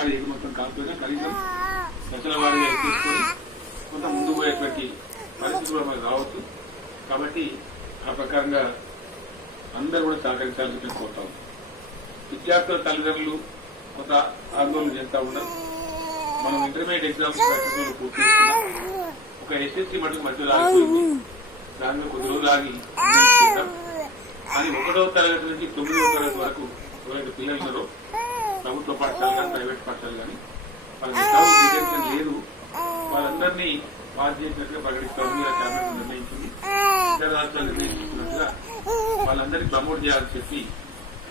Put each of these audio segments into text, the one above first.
ఒక్కసారి ఏది మొత్తం కాకపోయినా కనీసం దశల వారీగా తీసుకొని కొంత ముందు పోయేటువంటి పరిస్థితులు మనకు రావచ్చు. కాబట్టి ఆ ప్రకారంగా అందరూ కూడా సహకరించాలని చెప్పి కోరుతాం. విద్యార్థుల తల్లిదండ్రులు కొంత ఆందోళన చేస్తూ ఉన్నారు. మనం ఇంటర్మీడియట్ ఎగ్జామ్స్ పూర్తి చేసుకున్నాం. ఒక ఎస్ఎస్సీ మటుకు మధ్యలో ఆగిపోయింది. దాని కొద్ది రోజులు ఆగి చేద్దాం. కానీ 1వ తరగతి నుంచి 9వ తరగతి వరకు ఎవరైతే పిల్లలు ఉన్నారో ప్రభుత్వ పాఠశాల కానీ ప్రైవేట్ పాఠశాల కానీ వాళ్ళకి రిజర్వేషన్ లేదు, వాళ్ళందరినీ పాస్ చేసినట్టుగా ప్రకటిస్తామని క్యాబినెట్ నిర్ణయించింది. ఇతర రాష్ట్రాలు నిర్ణయించుకున్నట్టుగా వాళ్ళందరినీ ప్రమోట్ చేయాలని చెప్పి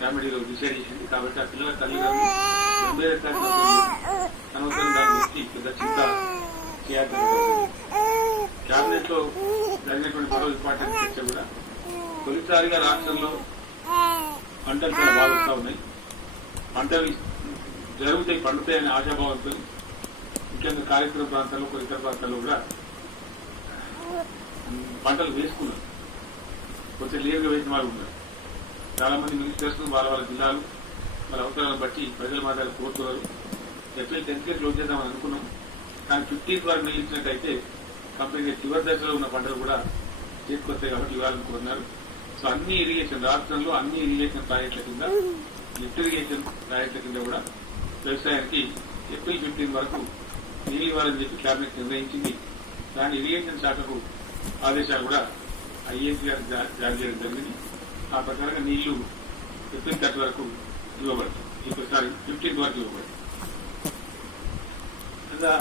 క్యాబినెట్ డిసైడ్ చేసింది. కాబట్టి ఆ పిల్లల తల్లిదండ్రులు అనవసరం దాని గురించి పెద్ద చింత చేయాల్సిన క్యాబినెట్ లో జరిగినటువంటి మరో ఇంపార్టెంట్ చర్చ కూడా తొలిసారిగా రాష్ట్రంలో పంటలు చాలా బాగా వస్తూ ఉన్నాయి. పంటలు జరుగుతాయి, పండుతాయనే ఆశాభావంతో ముఖ్యంగా కార్యక్రమ ప్రాంతాల్లో కొన్ని ఇతర ప్రాంతాల్లో కూడా పంటలు వేసుకున్నారు. కొంచెం లేరుగా వేసిన వాళ్ళు ఉన్నారు. చాలా మంది మినిస్టర్స్ వాళ్ళ జిల్లాలు వాళ్ళ అవసరాలను బట్టి ప్రజల మాట్లాడి కోరుతున్నారు. ఏప్రిల్ 10th క్లోజ్ చేద్దామని అనుకున్నాం. కానీ 15th వరకు నిలిచినట్టయితే కంపెనీ చివరి దశలో ఉన్న పంటలు కూడా చేసుకొస్తాయి కాబట్టి ఇవ్వాలని కోరుతున్నారు. సో అన్ని ఇరిగేషన్ రాష్ట్రంలో అన్ని ఇరిగేషన్ ప్రాజెక్టుల కింద లిఫ్ట్ ఇరిగేషన్ ప్రాజెక్టుల కింద కూడా వ్యవసాయానికి ఏప్రిల్ 15 వరకు నీళ్ళు ఇవ్వాలని చెప్పి క్యాబినెట్ నిర్ణయించింది. దాని ఇరిగేషన్ శాఖకు ఆదేశాలు కూడా ఐఏసీ గారు జారీ చేయడం జరిగింది. ఆ ప్రకారంగా నీళ్లు ఏప్రిల్ 30 వరకు ఇవ్వబడతాయి. ఈసారి 15th వరకు ఇవ్వబడతాయి. ఇంకా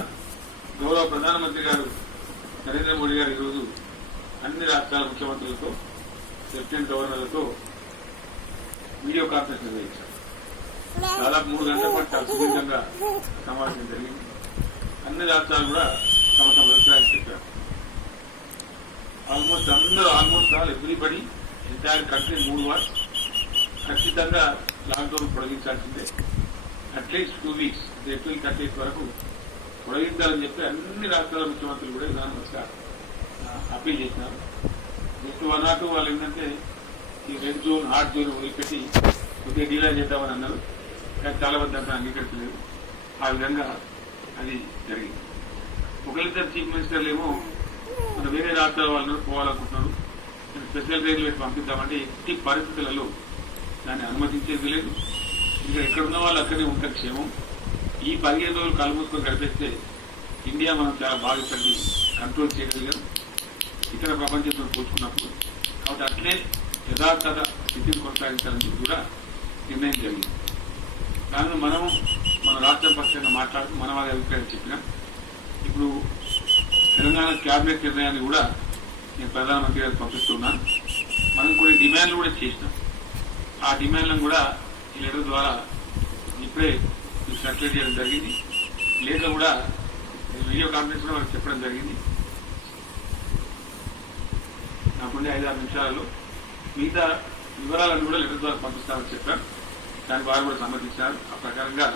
గౌరవ ప్రధానమంత్రి గారు నరేంద్ర మోడీ గారు ఈరోజు అన్ని రాష్ట్రాల ముఖ్యమంత్రులతో లెఫ్టినెంట్ గవర్నర్లతో వీడియో కాన్ఫరెన్స్ నిర్వహించారు. దాదాపు 3 గంటల పాటు చాలా సుదీర్ఘంగా సమావేశం జరిగింది. అన్ని రాష్ట్రాలు కూడా తమ తమ వ్యవసాయాలు చెప్పారు. Almost all everybody entire country 3 wars ఖచ్చితంగా లాక్డౌన్ పొడిగించాల్సిందే. అట్లీస్ట్ 2 weeks ఏప్రిల్ 30 వరకు పొడిగించాలని చెప్పి అన్ని రాష్ట్రాల ముఖ్యమంత్రులు కూడా విధానంగా అప్పీల్ చేసినారు. నెక్స్ట్ 1 or 2 వాళ్ళు ఏంటంటే ఈ రెడ్ జోన్ హాట్ జోన్ వదిలిపెట్టి కొద్దిగా డీలా చేద్దామని అన్నారు. కానీ చాలా మంది అంతా అంగీకరించలేదు. ఆ విధంగా అది జరిగింది. ఒకరిద్దరు చీఫ్ మినిస్టర్లు ఏమో మన వేరే రాష్ట్రాల వాళ్ళని పోవాలనుకుంటున్నారు. స్పెషల్ రైలు పెట్టి పంపిద్దామంటే ఎట్టి పరిస్థితులలో దాన్ని అనుమతించేది లేదు. ఇంకా ఎక్కడున్న వాళ్ళు అక్కడే ఉంటారు క్షేమం. ఈ 15 రోజులు కళ్ళు మూసుకొని గడిపేస్తే ఇండియా మనం చాలా బాగా ఇప్పటికీ కంట్రోల్ చేయగలిగాం ఇతర ప్రపంచంతో పోల్చుకున్నప్పుడు. కాబట్టి అట్లే యథాతథ స్థితిని కొనసాగించాలని చెప్పి కూడా నిర్ణయం జరిగింది. దానిలో మనము మన రాష్ట్రం పక్షంగా మాట్లాడుతూ మన వాళ్ళ అభిప్రాయం చెప్పినాం. ఇప్పుడు తెలంగాణ క్యాబినెట్ నిర్ణయాన్ని కూడా నేను ప్రధానమంత్రి గారికి పంపిస్తున్నాను. మనం కొన్ని డిమాండ్లు కూడా చేసినాం. ఆ డిమాండ్లను కూడా ఈ లెటర్ ద్వారా ఇప్పుడే సర్క్యులేట్ చేయడం జరిగింది. లెటర్ కూడా వీడియో కాన్ఫరెన్స్ లో మనకు చెప్పడం జరిగింది. నాకుండే 5-6 నిమిషాలలో మిగతా వివరాలను కూడా లెటర్ ద్వారా పంపిస్తామని చెప్పారు. దానికి వారు కూడా సమ్మతించారు. ఆ ప్రకారంగా